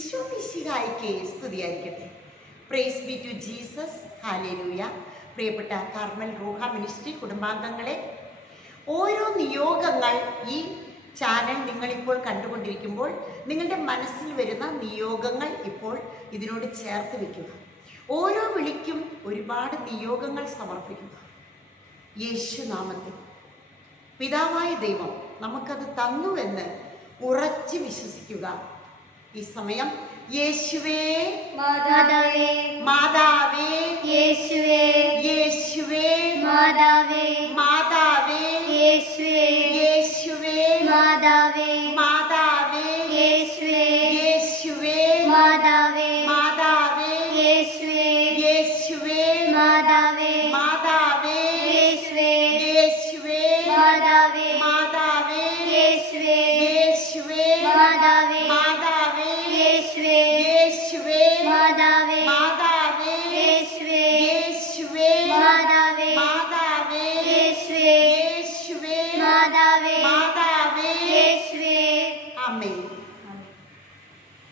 ഈശോ സ്തുതിയായിരിക്കട്ടെ. Praise be to Jesus hallelujah പ്രിയപ്പെട്ട Carmel Ruha ministry കുടുംബാംഗങ്ങളെ ഓരോ നിയോഗങ്ങൾ ഈ ചാനൽ നിങ്ങളിപ്പോൾ കണ്ടുകൊണ്ടിരിക്കുമ്പോൾ നിങ്ങളുടെ മനസ്സിൽ വരുന്ന നിയോഗങ്ങൾ ഇപ്പോൾ ഇതിനോട് ചേർത്ത് വയ്ക്കുക ഓരോ വിളിക്കും ഒരുപാട് നിയോഗങ്ങൾ സമർപ്പിക്കുക. യേശുനാമത്തിൽ. പിതാവായ ദൈവം നമുക്കത് തന്നുവെന്ന് ഉറച്ച് വിശ്വസിക്കുക. ഈ സമയം. യേശുവേ മാതാവേ മാതാവേ യേശുവേ.